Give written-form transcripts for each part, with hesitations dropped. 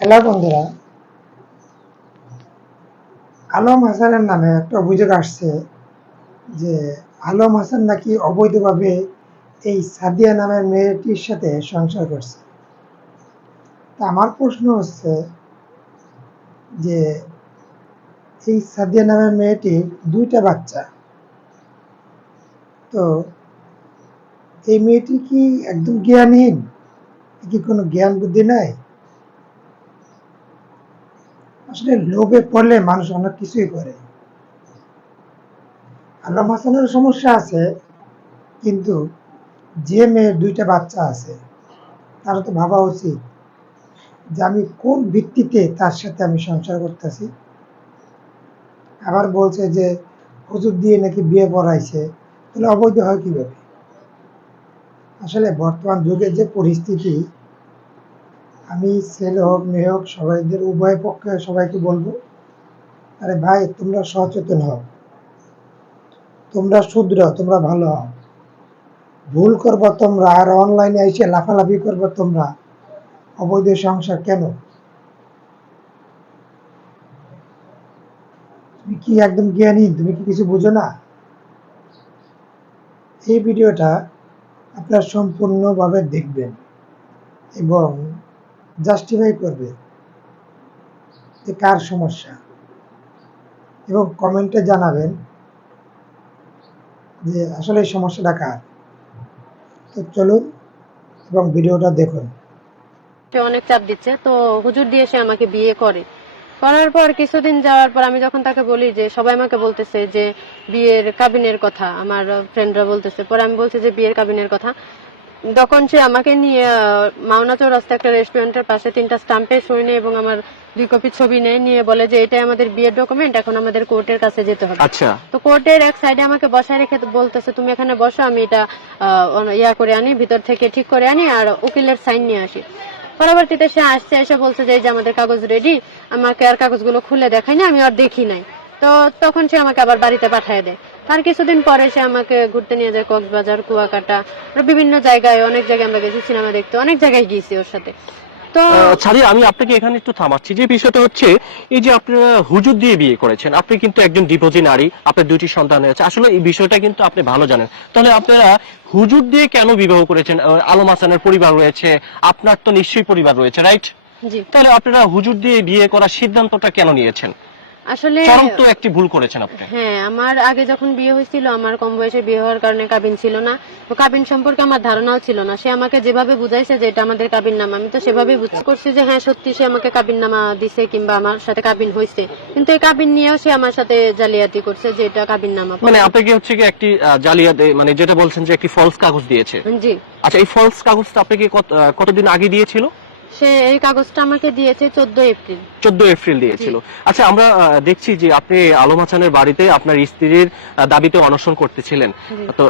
Hello বন্ধুরা, আলম হাসানের নামে একটা অভিযোগ আসছে যে আলম হাসান নাকি অবৈধভাবে এই সাদিয়া নামের মেয়েটির সাথে সংসার করছে। তা আমার প্রশ্ন হচ্ছে যে এই সাদিয়া নামের মেয়েটির দুইটা বাচ্চা, তো এই মেয়েটি কি একদম জ্ঞানহীন? কি কোনো জ্ঞান বুদ্ধি নাই? আসলে লোভে পড়লে মানুষ অনেক কিছুই করে। আলম হাসানের সমস্যা আছে, কিন্তু যে মেয়ের দুইটা বাচ্চা আছে তার তো ভাবা উচিত যে আমি কোন ভিত্তিতে তার সাথে আমি সংসার করতেছি। আবার বলছে যে হুজুর দিয়ে নাকি বিয়ে পড়াইছে, তাহলে অবৈধ হয় কিভাবে? আসলে বর্তমান যুগে যে পরিস্থিতি, আমি ছেলে হোক মেয়ে হোক সবাইদের উভয় পক্ষে সবাইকে বলবো, আরে ভাই তোমরা সচেতন হও, তোমরা শুদ্ধ, তোমরা ভালো হও। ভুল করবো তোমরা, আর অনলাইনে এসে লাফালাফি করবো তোমরা। অবৈধ সংসার কেন? তুমি কি একদম জ্ঞানহীন? তুমি কি কিছু বুঝো না? এই ভিডিওটা আপনারা সম্পূর্ণভাবে দেখবেন এবং জাস্টিফাই করবে যে কার সমস্যা, এবং কমেন্টে জানাবেন যে আসলে এই সমস্যাটা কার। তো চলুন এবং ভিডিওটা দেখুন। সে অনেক চাপ দিচ্ছে, তো হুজুর দিয়ে সে আমাকে বিয়ে করার পর কিছুদিন যাওয়ার পর আমি যখন তাকে বলি যে সবাই আমাকে বলতেছে যে বিয়ের কাবিনের কথা, আমার ফ্রেন্ডরা বলতেছে, পরে আমি বলছি যে বিয়ের কাবিনের কথা, তখন সে আমাকে নিয়ে মাওনা চৌরাস্তা একটা রেস্টুরেন্টের পাশে 3টা স্টাম্পে সই নেয় এবং আমার 2 কপি ছবি নিয়ে বলে যে এটাই আমাদের বিয়ের ডকুমেন্ট, এখন আমাদের কোর্টের কাছে যেতে হবে। আচ্ছা, তো কোর্টের এক সাইডে আমাকে বসায় রেখে বলতেছে তুমি এখানে বসো, আমি এটা ইয়া করে আনি, ভিতর থেকে ঠিক করে আনি আর উকিলের সাইন নিয়ে আসি। পরবর্তীতে সে আসছে, এসে বলছে যে এই যে আমাদের কাগজ রেডি, আমাকে আর কাগজগুলো খুলে দেখাই না, আমি আর দেখি নাই। তো তখন সে আমাকে আবার বাড়িতে পাঠিয়ে দেয়। তার কিছুদিন পরে সে আমাকে ঘুরতে নিয়ে যায় কক্সবাজার, কুয়াকাটা, বিভিন্ন জায়গায়, অনেক জায়গায় আমরা গেছি সিনেমা দেখতে, অনেক জায়গায় গিয়েছি ওর সাথে। তো ছাড়ি আমি আপনাকে এখানে একটু থামাচ্ছি। যে বিষয়টা হচ্ছে এই যে আপনারা হুজুর দিয়ে বিয়ে করেছেন, আপনি কিন্তু একজন ডিভোর্সি নারী, আপনার 2টি সন্তান আছে, আসলে এই বিষয়টা কিন্তু আপনি ভালো জানেন। তাহলে আপনারা হুজুর দিয়ে কেন বিবাহ করেছেন? আলম হাসানের পরিবার রয়েছে, আপনার তো নিশ্চয়ই পরিবার রয়েছে, রাইট? জি, তাহলে আপনারা হুজুর দিয়ে বিয়ে করার সিদ্ধান্তটা কেন নিয়েছেন? আসলে চরম তো একটি ভুল করেছেন আপনি। হ্যাঁ, আমার আগে যখন বিয়ে হয়েছিল, আমার কম বয়সে বিয়ে হওয়ার কারণে কাবিন ছিল না। তো কাবিন সম্পর্কে আমার ধারণাও ছিল না। সে আমাকে যেভাবে বুঝাইছে যে এটা আমাদের কাবিন নামা, আমি তো সেভাবেই বুঝতে করছি যে হ্যাঁ সত্যি সে আমাকে কাবিন নামা দিছে কিংবা আমার সাথে কাবিন হয়েছে। কিন্তু এই কাবিন নিয়েও সে আমার সাথে জালিয়াতি করছে যে এটা কাবিন নামা। মানে আপনাকে হচ্ছে কি একটি জালিয়াতি, মানে যেটা বলছেন যে একটি ফলস কাগজ দিয়েছে। জি, আচ্ছা, এই ফলস কাগজটা আপনাকে কতদিন আগে দিয়েছিল? সে এই কাগজটা আমাকে দিয়েছে 14 এপ্রিল। 14 এপ্রিল দিয়েছিল। আচ্ছা, আমরা দেখছি যে আপনি আলম হাসানের বাড়িতে আপনার স্ত্রীর দাবিতে অনশন করতেছিলেন। তো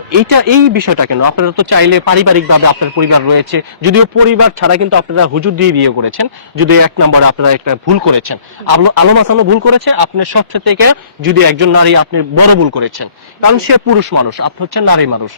এই বিষয়টা কেন? আপনারা তো চাইলে পারিবারিক ভাবে আপনার পরিবার রয়েছে, যদিও পরিবার ছাড়া কিন্তু আপনারা হুজুর দিয়ে বিয়ে করেছেন, যদিও 1 নম্বরে আপনারা একটা ভুল করেছেন। আলম হাসানও ভুল করেছে, আপনার সবচেয়ে থেকে যদি একজন নারী, আপনি বড় ভুল করেছেন, কারণ সে পুরুষ মানুষ, আপনি হচ্ছেন নারী মানুষ।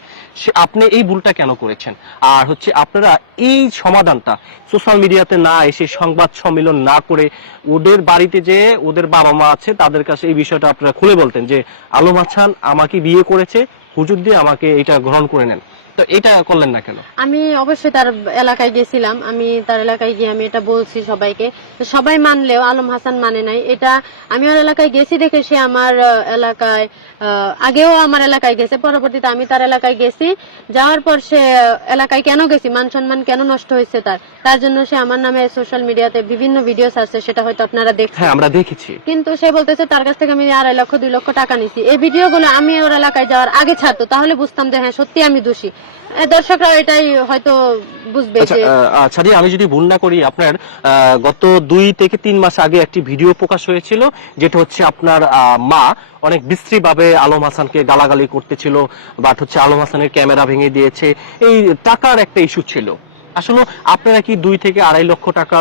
আপনি এই ভুলটা কেন করেছেন? আর হচ্ছে আপনারা এই সমাধানটা সোশ্যাল মিডিয়াতে না এসে, সংবাদ সম্মেলন না করে, ওদের বাড়িতে যে ওদের বাবা মা আছে তাদের কাছে এই বিষয়টা আপনারা খুলে বলতেন যে আলম হাসান আমাকে বিয়ে করেছে, হুজুর দিয়ে আমাকে এটা গ্রহণ করে নেন। তো এটা করলেন না কেন? আমি অবশ্যই তার এলাকায় গেছিলাম, আমি তার এলাকায় গিয়ে আমি এটা বলছি সবাইকে, তো সবাই মানলেও আলম হাসান মানে নাই। এটা আমি ওর এলাকায় গেছি দেখে সে আমার এলাকায়, আগেও আমার এলাকায় গেছে, পরবর্তীতে আমি তার এলাকায় গেছি। যাওয়ার পর সে এলাকায় কেন গেছি, মান সম্মান কেন নষ্ট হয়েছে তার জন্য সে আমার নামে সোশ্যাল মিডিয়াতে বিভিন্ন ভিডিও ছাড়ছে, সেটা হয়তো আপনারা দেখছেন। হ্যাঁ, আমরা দেখেছি। কিন্তু সে বলতেছে তার কাছ থেকে আমি 2.5 লক্ষ 2 লক্ষ টাকা নিছি। এই ভিডিওগুলো আমি ওর এলাকায় যাওয়ার আগে ছাড়তো, তাহলে বুঝতাম যে হ্যাঁ সত্যি আমি দোষী। দর্শকরা এটাই হয়তো বুঝবে আচ্ছা, যে আচ্ছা, আমি যদি ভুল না করি, আপনার গত 2 থেকে 3 মাস আগে একটি ভিডিও প্রকাশ হয়েছিল, যেটা হচ্ছে আপনার মা অনেক বিশ্রী ভাবে আলম হাসানকে গালাগালি করতেছিল, বাট হচ্ছে আলম হাসানের ক্যামেরা ভেঙে দিয়েছে, এই টাকার একটা ইস্যু ছিল। আসলে আপনারা কি 2 থেকে 2.5 লক্ষ টাকা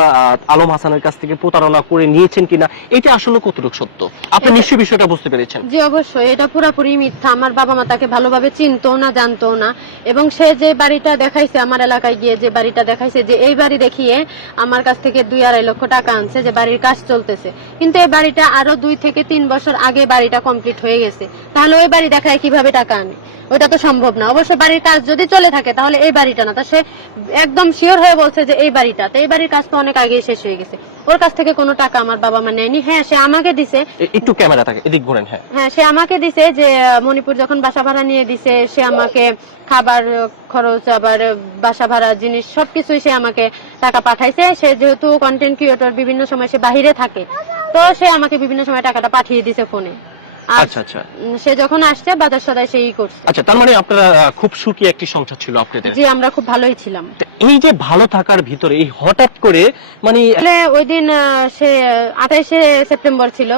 আলম হাসানের কাছ থেকে প্রতারণা করে নিয়েছেন কিনা, এটা আসলে কতটুকু সত্য? আপনি নিশ্চয়ই বিষয়টা বুঝতে পেরেছেন। জি অবশ্যই, এটা পুরোপুরি মিথ্যা। আমার বাবা মা তাকে ভালোভাবে চিনতো না, জানতো না। এবং সে যে বাড়িটা দেখাইছে আমার এলাকায় গিয়ে, যে বাড়িটা দেখাইছে, যে এই বাড়ি দেখিয়ে আমার কাছ থেকে 2-2.5 লক্ষ টাকা আনছে, যে বাড়ির কাজ চলতেছে। কিন্তু এই বাড়িটা আরো 2 থেকে 3 বছর আগে বাড়িটা কমপ্লিট হয়ে গেছে। তাহলে ওই বাড়ি দেখায় কিভাবে টাকা আনে? ওইটা তো সম্ভব না। অবশ্য বাড়ির কাজ যদি চলে থাকে তাহলে এই বাড়িটা না। তা সে একদম শিওর হয়ে বলছে যে এই বাড়িটা, তো এই বাড়ির কাজ তো অনেক আগে শেষ হয়ে গেছে। ওর কাছ থেকে কোনো টাকা আমার বাবা মা নেয়নি। হ্যাঁ, সে আমাকে দিছে, একটু ক্যামেরাটাকে এদিক ঘোরেন। হ্যাঁ হ্যাঁ, সে আমাকে দিছে যে মণিপুর যখন বাসা ভাড়া নিয়ে দিছে, সে আমাকে খাবার খরচ, আবার বাসা ভাড়া জিনিস সবকিছুই সে আমাকে টাকা পাঠাইছে। সে যেহেতু কন্টেন্ট ক্রিয়েটর, বিভিন্ন সময় সে বাহিরে থাকে, তো সে আমাকে বিভিন্ন সময় টাকাটা পাঠিয়ে দিছে ফোনে। আর আচ্ছা আচ্ছা সে যখন আসছে বাজার সদাই সেই করছে। আচ্ছা, তার মানে আপনারা খুব সুখী একটি সংসার ছিল আপনাদের। জি, আমরা খুব ভালোই ছিলাম। এই যে ভালো থাকার ভিতরে এই হঠাৎ করে মানে আসলে ওই দিন সে 28শে সেপ্টেম্বর ছিল,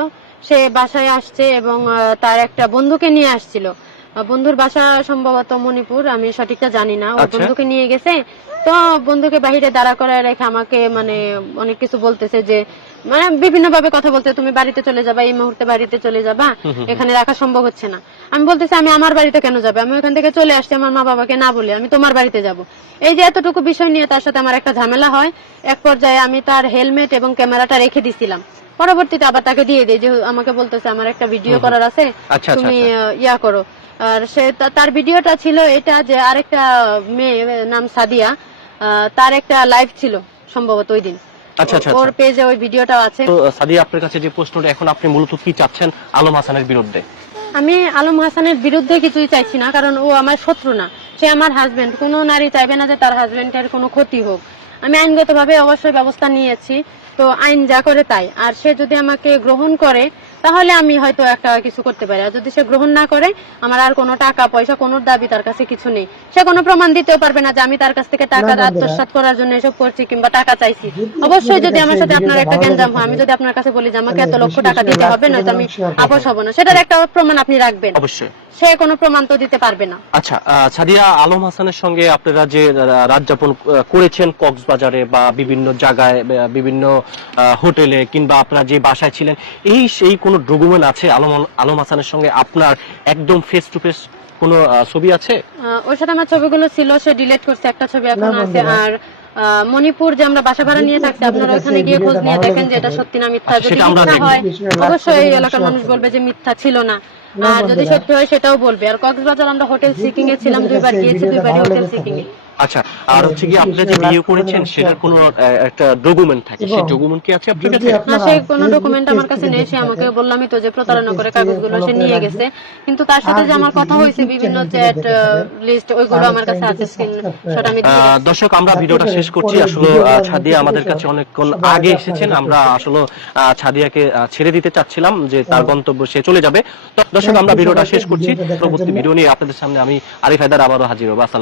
সে বাসায় আসছে এবং তার একটা বন্ধুকে নিয়ে আসছিল। বন্ধুর বাসা সম্ভবত মণিপুর, আমি সঠিকটা জানি না। ও আচ্ছা। বন্ধুকে নিয়ে গেছে, তো বন্ধুকে বাহিরে দাঁড়া করে রেখে আমাকে মানে অনেক কিছু বলতেছে, যে মানে বিভিন্ন ভাবে কথা বলতে, তুমি বাড়িতে চলে যাবা, এই মুহূর্তে বাড়িতে চলে যাবা, এখানে রাখা সম্ভব হচ্ছে না। আমি বলতেছি আমি আমার বাড়িতে কেন যাবে, আমি ওখান থেকে চলে আসছি আমার মা বাবাকে না বলে, আমি তোমার বাড়িতে যাব। এই যে এতটুকু বিষয় নিয়ে তার সাথে আমার একটা ঝামেলা হয়। এক পর্যায়ে আমি তার হেলমেট এবং ক্যামেরাটা রেখে দিছিলাম, পরবর্তীতে আবার তাকে দিয়ে দিই, যে আমাকে বলতেছে আমার একটা ভিডিও করার আছে, আচ্ছা, তুমি ইয়া করো। আর সে তার ভিডিওটা ছিল এটা, যে আরেকটা মেয়ে নাম সাদিয়া, তার একটা লাইভ ছিল সম্ভবত ওই দিন। আচ্ছা আচ্ছা ওর পেজে ওই ভিডিওটা আছে। তো সাদিয়া, আপনার কাছে যে প্রশ্নটা, এখন আপনি মূলত কি চাচ্ছেন আলম হাসানের বিরুদ্ধে? আমি আলম হাসানের বিরুদ্ধে কিছুই চাইছি না, কারণ ও আমার শত্রু না, সে আমার হাজবেন্ড। কোনো নারী চাইবে না যে তার হাজবেন্ডের কোনো ক্ষতি হোক। আমি আইনগতভাবে অবশ্যই ব্যবস্থা নিয়েছি, তো আইন যা করে তাই। আর সে যদি আমাকে গ্রহণ করে তাহলে আমি হয়তো একটা কিছু করতে পারি, আর যদি সে গ্রহণ না করে আমার আর কোনো টাকা পয়সা, কোনো দাবি তার কাছে কিছু নেই। সে কোনো প্রমাণ দিতেও পারবে না যে আমি তার কাছ থেকে টাকা আত্মসাৎ করার জন্য এসব করছি কিংবা টাকা চাইছি। অবশ্যই যদি আমার সাথে আপনার একটা গ্যাঞ্জাম হয়, আমি যদি আপনার কাছে বলি যে আমাকে এত লক্ষ টাকা দিতে হবে, নয়তো আমি আপোষ হব না, সেটার একটা প্রমাণ আপনি রাখবেন। অবশ্যই। সে কোনো প্রমাণ তো দিতে পারবে না। আচ্ছা, সাদিয়া, আলম হাসানের সঙ্গে আপনারা যে রাত যাপন করেছেন কক্সবাজারে বা বিভিন্ন জায়গায়, বিভিন্ন হোটেলে, কিংবা আপনারা যে বাসায় ছিলেন, সেই কোনো ডকুমেন্ট আছে আলম হাসানের সঙ্গে আপনার একদম ফেস টু ফেস কোনো ছবি আছে? ওর সাথে আমার ছবিগুলো ছিল, সে ডিলিট করছে, একটা ছবি এখন আছে। আর মণিপুর যে আমরা বাসা ভাড়া নিয়ে থাকছি, আপনারা ওখানে গিয়ে খোঁজ নিয়ে দেখেন যে এটা সত্যি না মিথ্যা। যদি মিথ্যা হয় অবশ্যই এই এলাকার মানুষ বলবে যে মিথ্যা ছিল না, আর যদি সত্যি হয় সেটাও বলবে। আর কক্সবাজার আমরা হোটেল সিকিং এ ছিলাম, 2 বার গিয়েছি, 2 বারই হোটেল সিকিং এ। আচ্ছা, আর হচ্ছে কি আপনারা যে বিয়ে করেছেন সেটার কোনো একটা ডকুমেন্ট থাকে, সেই ডকুমেন্ট কি আছে আপনার কাছে? না, সে কোনো ডকুমেন্ট আমার কাছে নেই। সে আমাকে বললামই তো যে প্রতারণা করে কাগজগুলো সে নিয়ে গেছে, কিন্তু তার সাথে যে আমার কথা হয়েছে বিভিন্ন চ্যাট লিস্ট, ওইগুলো আমার কাছে আছে, স্ক্রিনশট আমি দিয়ে দিয়েছি। দর্শক, আমরা ভিডিওটা শেষ করছি। আসলে ছাদিয়া আমাদের কাছে অনেকক্ষণ আগে এসেছেন, আমরা আসলে ছাদিয়াকে ছেড়ে দিতে চাচ্ছিলাম, যে তার গন্তব্য সে চলে যাবে। তো দর্শক, আমরা ভিডিওটা শেষ করছি। পরবর্তী ভিডিও নিয়ে আপনাদের সামনে আমি আরিফ হায়দার আবারও হাজির হবো। আসসালাম।